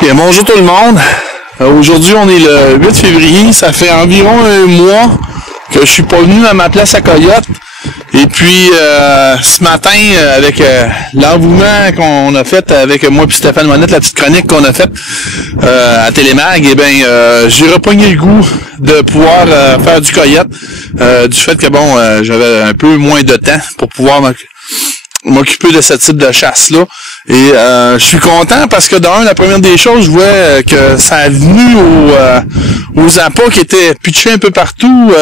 Bien, bonjour tout le monde. Aujourd'hui, on est le 8 février. Ça fait environ un mois que je suis pas venu à ma place à Coyote. Et puis, ce matin, avec l'envouement qu'on a fait avec moi et Stéphane Monette, la petite chronique qu'on a faite à Télémag, eh bien, j'ai repogné le goût de pouvoir faire du Coyote. Du fait que, bon, j'avais un peu moins de temps pour pouvoir m'occuper de ce type de chasse-là. Et je suis content parce que d'un, la première des choses, je vois que ça a venu aux appâts qui étaient pitchés un peu partout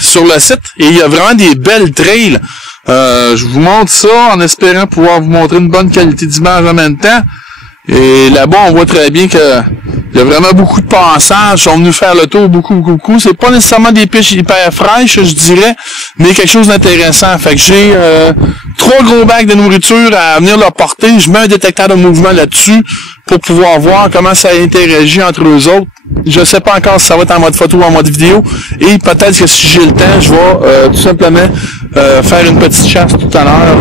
sur le site. Et il y a vraiment des belles trails. Je vous montre ça en espérant pouvoir vous montrer une bonne qualité d'image en même temps. Et là-bas, on voit très bien que il y a vraiment beaucoup de passages. Ils sont venus faire le tour beaucoup. C'est pas nécessairement des piches hyper fraîches, je dirais, mais quelque chose d'intéressant. Fait que j'ai 3 gros bacs de nourriture à venir leur porter. Je mets un détecteur de mouvement là-dessus pour pouvoir voir comment ça interagit entre eux autres. Je sais pas encore si ça va être en mode photo ou en mode vidéo. Et peut-être que si j'ai le temps, je vais tout simplement faire une petite chasse tout à l'heure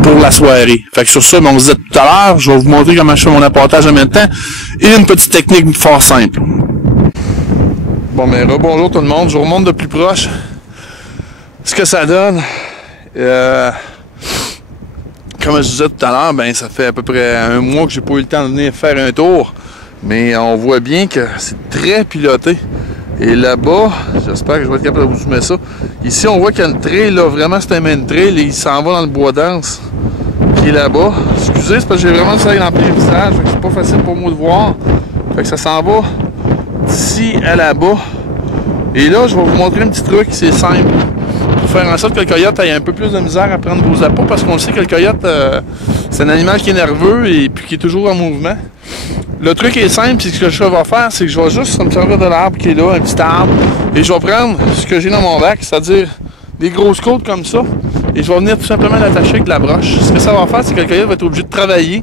pour la soirée. Fait que sur ça, on se dit tout à l'heure, je vais vous montrer comment je fais mon apportage en même temps. Et une petite technique fort simple. Bon, mais rebonjour tout le monde. Je vous remonte de plus proche ce que ça donne. Comme je disais tout à l'heure, ben ça fait à peu près un mois que j'ai pas eu le temps de venir faire un tour. Mais on voit bien que c'est très piloté. Et là-bas, j'espère que je vais être capable de vous zoomer ça. Ici, on voit qu'il y a une trail, là, vraiment c'est un main trail et il s'en va dans le bois dense qui est là-bas. Excusez, c'est parce que j'ai vraiment le soleil dans le visage, fait que c'est pas facile pour moi de voir. Fait que ça s'en va d'ici à là-bas. Et là, je vais vous montrer un petit truc, c'est simple. Pour faire en sorte que le coyote ait un peu plus de misère à prendre vos appâts, parce qu'on sait que le coyote, c'est un animal qui est nerveux et puis qui est toujours en mouvement. Le truc est simple, c'est que ce que je vais faire, c'est que je vais juste me servir de l'arbre qui est là, un petit arbre, et je vais prendre ce que j'ai dans mon bac, c'est-à-dire des grosses côtes comme ça, et je vais venir tout simplement l'attacher avec de la broche. Ce que ça va faire, c'est que le coyote va être obligé de travailler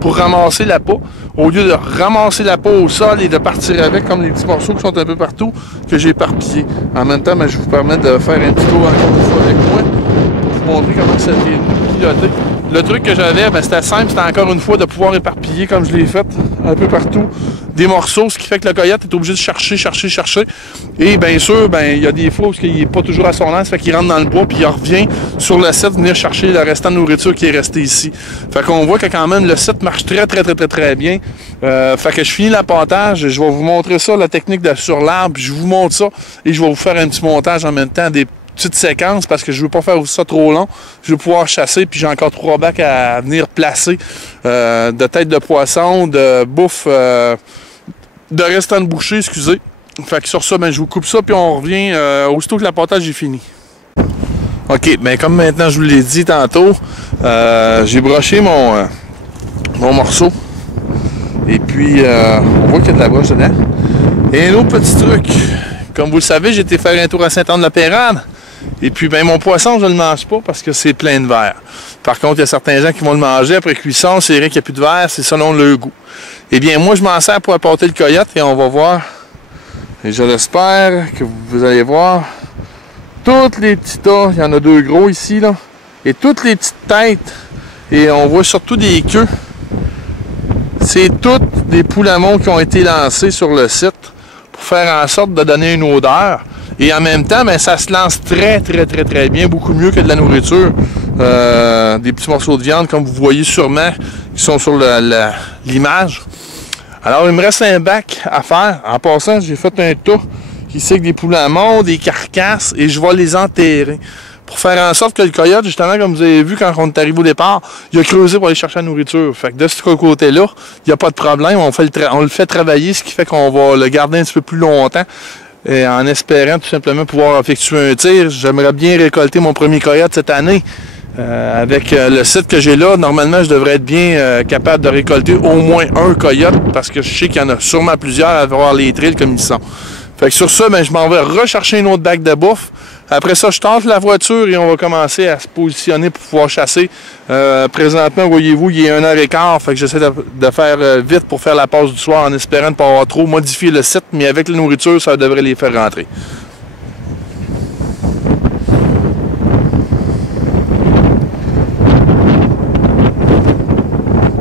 pour ramasser l'appât, au lieu de ramasser l'appât au sol et de partir avec comme les petits morceaux qui sont un peu partout, que j'ai éparpillés. En même temps, je vous permets de faire un petit tour encore une fois avec moi, pour vous montrer comment ça a été piloté. Le truc que j'avais, c'était simple, c'était encore une fois de pouvoir éparpiller, comme je l'ai fait, un peu partout, des morceaux, ce qui fait que le coyote est obligé de chercher. Et bien sûr, il y a des fois où il n'est pas toujours à son lance, fait qu'il rentre dans le bois, puis il revient sur le site venir chercher le restant de nourriture qui est resté ici. Fait qu'on voit que quand même, le site marche très bien. Fait que je finis l'apportage, je vais vous montrer ça, la technique de sur l'arbre, je vous montre ça, et je vais vous faire un petit montage en même temps, des petite séquence parce que je veux pas faire ça trop long. Je veux pouvoir chasser, puis j'ai encore 3 bacs à venir placer de tête de poisson, de bouffe, de restant de boucher, excusez. Fait que sur ça, je vous coupe ça, puis on revient aussitôt que l'apportage est fini. OK, comme maintenant je vous l'ai dit tantôt, j'ai broché mon morceau. Et puis, on voit qu'il y a de la broche dedans. Et un autre petit truc. Comme vous le savez, j'ai été faire un tour à Sainte-Anne-de-la-Pérade. Et puis, mon poisson, je ne le mange pas parce que c'est plein de verre. Par contre, il y a certains gens qui vont le manger après cuisson. C'est vrai qu'il n'y a plus de verre, c'est selon le goût. Eh bien, moi, je m'en sers pour apporter le coyote et on va voir. Et je l'espère que vous allez voir. Toutes les petits tas, il y en a 2 gros ici, là. Et toutes les petites têtes. Et on voit surtout des queues. C'est toutes des poules à mont qui ont été lancées sur le site pour faire en sorte de donner une odeur. Et en même temps, ça se lance très bien, beaucoup mieux que de la nourriture. Des petits morceaux de viande, comme vous voyez sûrement, qui sont sur l'image. Alors, il me reste un bac à faire. En passant, j'ai fait un tas ici avec des poules à mont, des carcasses, et je vais les enterrer. Pour faire en sorte que le coyote, justement, comme vous avez vu quand on est arrivé au départ, il a creusé pour aller chercher la nourriture. Fait que de ce côté-là, il n'y a pas de problème. On le fait travailler, ce qui fait qu'on va le garder un petit peu plus longtemps. Et en espérant tout simplement pouvoir effectuer un tir. J'aimerais bien récolter mon premier coyote cette année. Avec le site que j'ai là, normalement, je devrais être bien capable de récolter au moins un coyote parce que je sais qu'il y en a sûrement plusieurs à voir les trails comme ils sont. Fait que sur ça, je m'en vais rechercher une autre bac de bouffe. Après ça, je tente la voiture et on va commencer à se positionner pour pouvoir chasser. Présentement, voyez-vous, il est 1h15, fait que j'essaie de faire vite pour faire la pause du soir en espérant ne pas avoir trop modifié le site, mais avec la nourriture, ça devrait les faire rentrer.